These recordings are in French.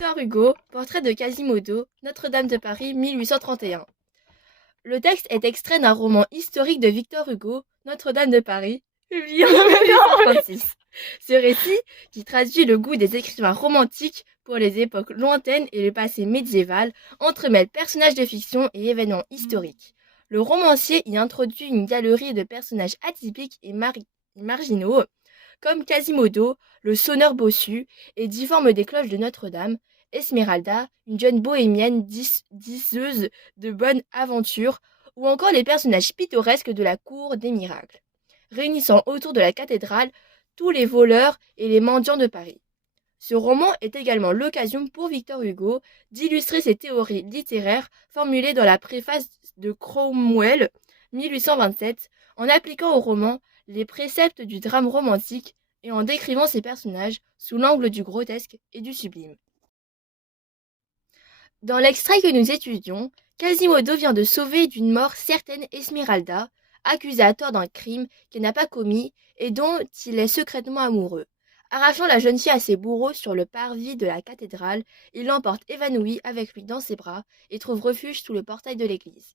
Victor Hugo, portrait de Quasimodo, Notre-Dame de Paris, 1831. Le texte est extrait d'un roman historique de Victor Hugo, Notre-Dame de Paris, publié en 1836. Ce récit, qui traduit le goût des écrivains romantiques pour les époques lointaines et le passé médiéval, entremêle personnages de fiction et événements historiques. Le romancier y introduit une galerie de personnages atypiques et marginaux, comme Quasimodo, le sonneur bossu, et difforme des cloches de Notre-Dame, Esmeralda, une jeune bohémienne diseuse de bonne aventure, ou encore les personnages pittoresques de la cour des miracles, réunissant autour de la cathédrale tous les voleurs et les mendiants de Paris. Ce roman est également l'occasion pour Victor Hugo d'illustrer ses théories littéraires formulées dans la préface de Cromwell 1827 en appliquant au roman les préceptes du drame romantique et en décrivant ses personnages sous l'angle du grotesque et du sublime. Dans l'extrait que nous étudions, Quasimodo vient de sauver d'une mort certaine Esmeralda, accusée à tort d'un crime qu'elle n'a pas commis et dont il est secrètement amoureux. Arrachant la jeune fille à ses bourreaux sur le parvis de la cathédrale, il l'emporte évanouie avec lui dans ses bras et trouve refuge sous le portail de l'église.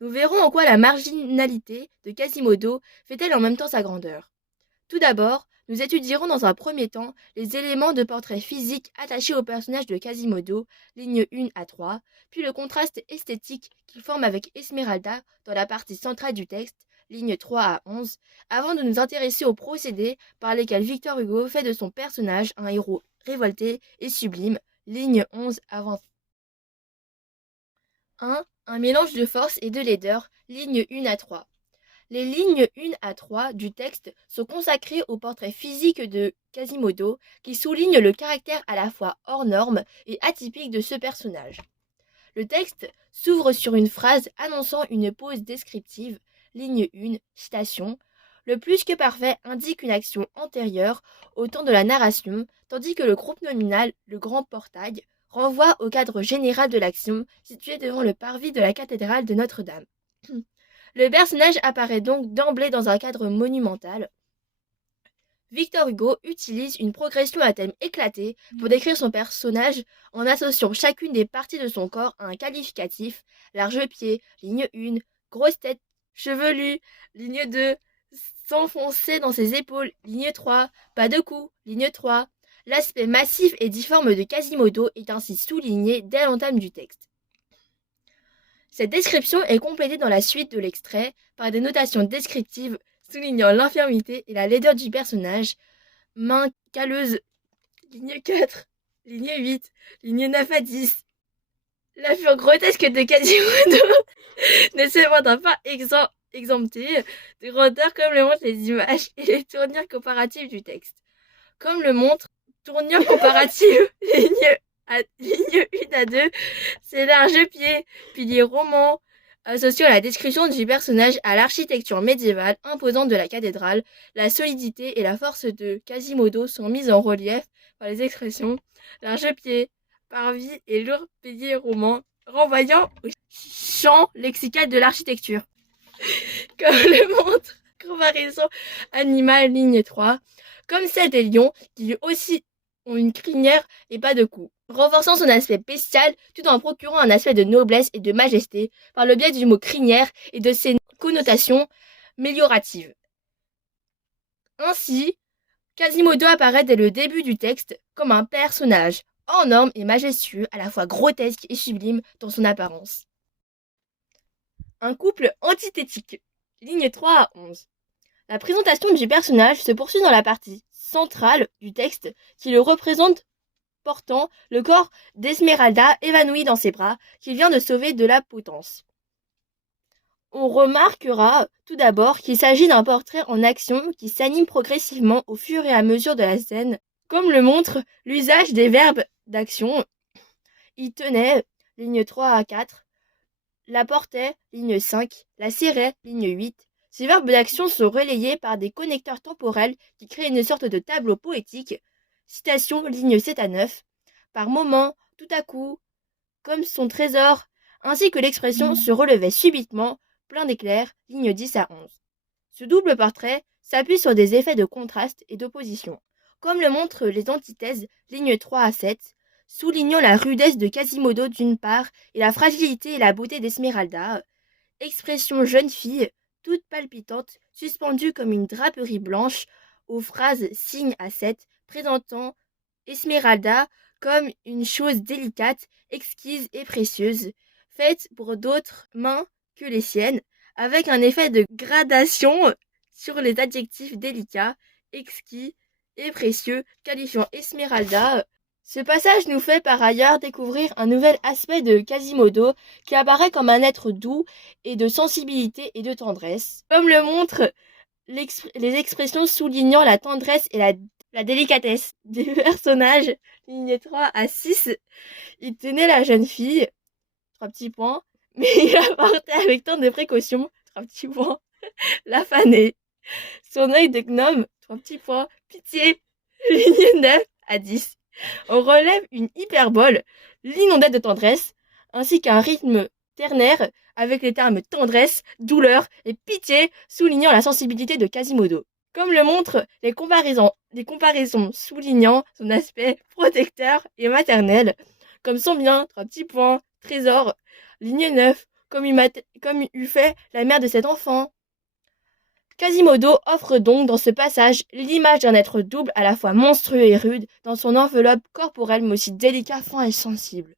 Nous verrons en quoi la marginalité de Quasimodo fait-elle en même temps sa grandeur. Tout d'abord, nous étudierons dans un premier temps les éléments de portrait physique attachés au personnage de Quasimodo, lignes 1 à 3, puis le contraste esthétique qu'il forme avec Esmeralda dans la partie centrale du texte, lignes 3 à 11, avant de nous intéresser aux procédés par lesquels Victor Hugo fait de son personnage un héros révolté et sublime, lignes 11 à 20. 1. Un mélange de force et de laideur, lignes 1 à 3. Les lignes 1 à 3 du texte sont consacrées au portrait physique de Quasimodo, qui souligne le caractère à la fois hors norme et atypique de ce personnage. Le texte s'ouvre sur une phrase annonçant une pause descriptive, ligne 1, citation. Le plus que parfait indique une action antérieure au temps de la narration, tandis que le groupe nominal, le grand portail, renvoie au cadre général de l'action situé devant le parvis de la cathédrale de Notre-Dame. Le personnage apparaît donc d'emblée dans un cadre monumental. Victor Hugo utilise une progression à thème éclaté pour décrire son personnage en associant chacune des parties de son corps à un qualificatif, large pied, ligne 1, grosse tête, chevelu, ligne 2, s'enfoncer dans ses épaules, ligne 3, pas de cou, ligne 3. L'aspect massif et difforme de Quasimodo est ainsi souligné dès l'entame du texte. Cette description est complétée dans la suite de l'extrait par des notations descriptives soulignant l'infirmité et la laideur du personnage. Main calleuse, ligne 4, ligne 8, ligne 9 à 10. La figure grotesque de Quasimodo ne se montre pas exemptée de grandeur comme le montrent les images et les tournures comparatives du texte. Comme le montre tournure comparative, ligne 1 à 2, ses larges pieds, piliers romans, associant la description du personnage à l'architecture médiévale imposante de la cathédrale, la solidité et la force de Quasimodo sont mises en relief par les expressions larges pieds, parvis et lourds piliers romans, renvoyant au champ lexical de l'architecture. Comme le montre comparaison animale ligne 3, comme celle des lions qui aussi ont une crinière et pas de cou, renforçant son aspect bestial tout en procurant un aspect de noblesse et de majesté par le biais du mot crinière et de ses connotations mélioratives. Ainsi, Quasimodo apparaît dès le début du texte comme un personnage hors norme et majestueux, à la fois grotesque et sublime dans son apparence. Un couple antithétique, lignes 3 à 11. La présentation du personnage se poursuit dans la partie centrale du texte qui le représente portant le corps d'Esmeralda évanoui dans ses bras qu'il vient de sauver de la potence. On remarquera tout d'abord qu'il s'agit d'un portrait en action qui s'anime progressivement au fur et à mesure de la scène, comme le montre l'usage des verbes d'action. Il tenait, ligne 3 à 4, la portait, ligne 5, la serrait, ligne 8. Ces verbes d'action sont relayés par des connecteurs temporels qui créent une sorte de tableau poétique. Citation, ligne 7 à 9. Par moments, tout à coup, comme son trésor, ainsi que l'expression se relevait subitement, plein d'éclairs, ligne 10 à 11. Ce double portrait s'appuie sur des effets de contraste et d'opposition, comme le montrent les antithèses, ligne 3 à 7, soulignant la rudesse de Quasimodo d'une part et la fragilité et la beauté d'Esmeralda. Expression jeune fille, toute palpitante, suspendue comme une draperie blanche, aux phrases signes à 7, présentant Esmeralda comme une chose délicate, exquise et précieuse, faite pour d'autres mains que les siennes, avec un effet de gradation sur les adjectifs délicats, exquis et précieux, qualifiant Esmeralda. Ce passage nous fait par ailleurs découvrir un nouvel aspect de Quasimodo qui apparaît comme un être doux et de sensibilité et de tendresse, comme le montrent les expressions soulignant la tendresse et la délicatesse des personnages. Ligne 3 à 6, il tenait la jeune fille, 3 petits points, mais il la portait avec tant de précautions, 3 petits points, la fanait. Son œil de gnome, 3 petits points, pitié, ligne 9 à 10. On relève une hyperbole, l'inondait de tendresse, ainsi qu'un rythme ternaire avec les termes tendresse, douleur et pitié, soulignant la sensibilité de Quasimodo. Comme le montrent les comparaisons soulignant son aspect protecteur et maternel, comme son bien, 3 petits points, trésor, ligne 9, comme eût fait la mère de cet enfant. Quasimodo offre donc dans ce passage l'image d'un être double à la fois monstrueux et rude dans son enveloppe corporelle mais aussi délicat, fin et sensible.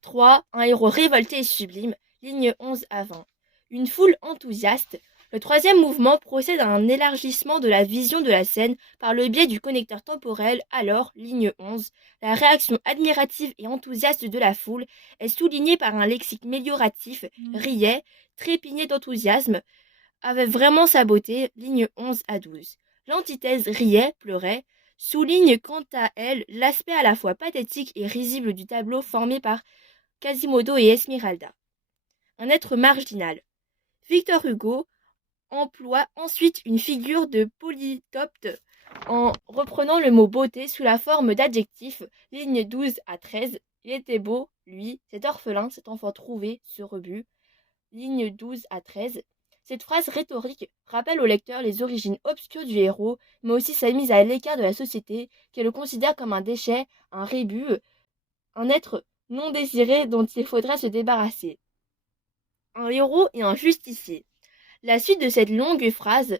3. Un héros révolté et sublime, ligne 11 à 20. Une foule enthousiaste. Le troisième mouvement procède à un élargissement de la vision de la scène par le biais du connecteur temporel, alors, ligne 11. La réaction admirative et enthousiaste de la foule est soulignée par un lexique mélioratif, riait, trépigné d'enthousiasme, avait vraiment sa beauté, ligne 11 à 12. L'antithèse riait, pleurait, souligne quant à elle l'aspect à la fois pathétique et risible du tableau formé par Quasimodo et Esmeralda. Un être marginal. Victor Hugo emploie ensuite une figure de polytopte en reprenant le mot beauté sous la forme d'adjectif, ligne 12 à 13. Il était beau, lui, cet orphelin, cet enfant trouvé, ce rebut, ligne 12 à 13. Cette phrase rhétorique rappelle au lecteur les origines obscures du héros, mais aussi sa mise à l'écart de la société, qui le considère comme un déchet, un rébut, un être non désiré dont il faudrait se débarrasser. Un héros et un justicier. La suite de cette longue phrase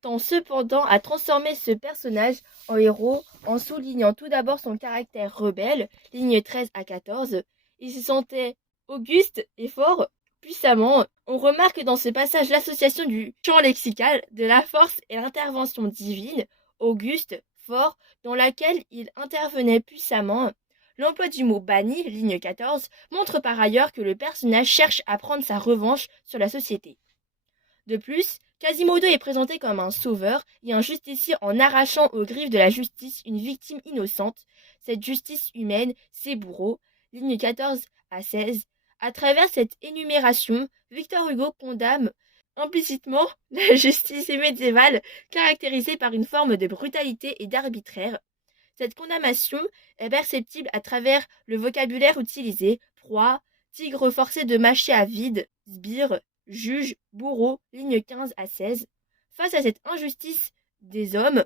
tend cependant à transformer ce personnage en héros en soulignant tout d'abord son caractère rebelle, ligne 13 à 14. Il se sentait auguste et fort, puissamment. On remarque dans ce passage l'association du champ lexical de la force et l'intervention divine, auguste, fort, dans laquelle il intervenait puissamment. L'emploi du mot banni, ligne 14, montre par ailleurs que le personnage cherche à prendre sa revanche sur la société. De plus, Quasimodo est présenté comme un sauveur et un justicier en arrachant aux griffes de la justice une victime innocente. Cette justice humaine, ses bourreaux, ligne 14 à 16. À travers cette énumération, Victor Hugo condamne implicitement la justice médiévale caractérisée par une forme de brutalité et d'arbitraire. Cette condamnation est perceptible à travers le vocabulaire utilisé, proie, tigre forcé de mâcher à vide, sbire, juge, bourreau, ligne 15 à 16. Face à cette injustice des hommes,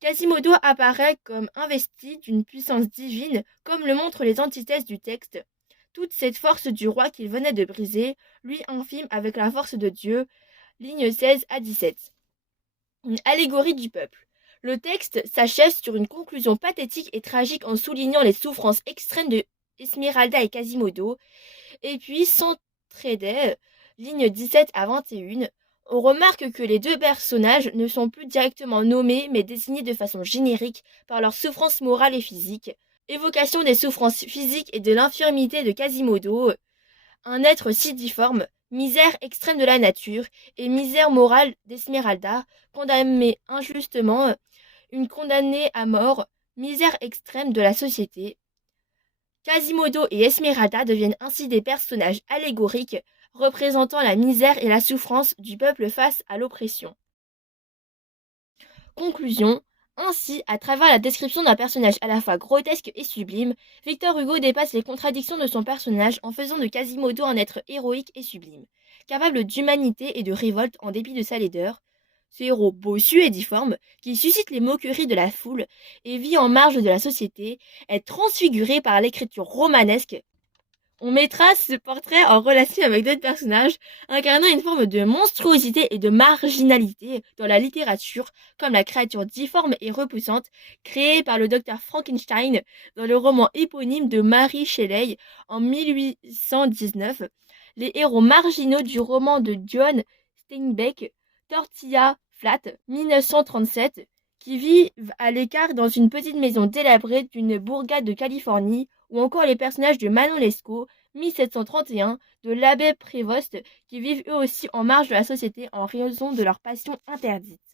Quasimodo apparaît comme investi d'une puissance divine, comme le montrent les antithèses du texte. Toute cette force du roi qu'il venait de briser, lui infime avec la force de Dieu, ligne 16 à 17. Une allégorie du peuple. Le texte s'achève sur une conclusion pathétique et tragique en soulignant les souffrances extrêmes de Esmeralda et Quasimodo, et puis s'entraidaient, ligne 17 à 21. On remarque que les deux personnages ne sont plus directement nommés mais désignés de façon générique par leurs souffrances morales et physiques. Évocation des souffrances physiques et de l'infirmité de Quasimodo, un être si difforme, misère extrême de la nature et misère morale d'Esmeralda, condamnée injustement, une condamnée à mort, misère extrême de la société. Quasimodo et Esmeralda deviennent ainsi des personnages allégoriques représentant la misère et la souffrance du peuple face à l'oppression. Conclusion. Ainsi, à travers la description d'un personnage à la fois grotesque et sublime, Victor Hugo dépasse les contradictions de son personnage en faisant de Quasimodo un être héroïque et sublime, capable d'humanité et de révolte en dépit de sa laideur. Ce héros bossu et difforme, qui suscite les moqueries de la foule et vit en marge de la société, est transfiguré par l'écriture romanesque. On mettra ce portrait en relation avec d'autres personnages incarnant une forme de monstruosité et de marginalité dans la littérature, comme la créature difforme et repoussante créée par le docteur Frankenstein dans le roman éponyme de Mary Shelley en 1819, les héros marginaux du roman de John Steinbeck, Tortilla Flat, 1937, qui vivent à l'écart dans une petite maison délabrée d'une bourgade de Californie, ou encore les personnages de Manon Lescaut, 1731, de l'abbé Prévost, qui vivent eux aussi en marge de la société en raison de leur passion interdite.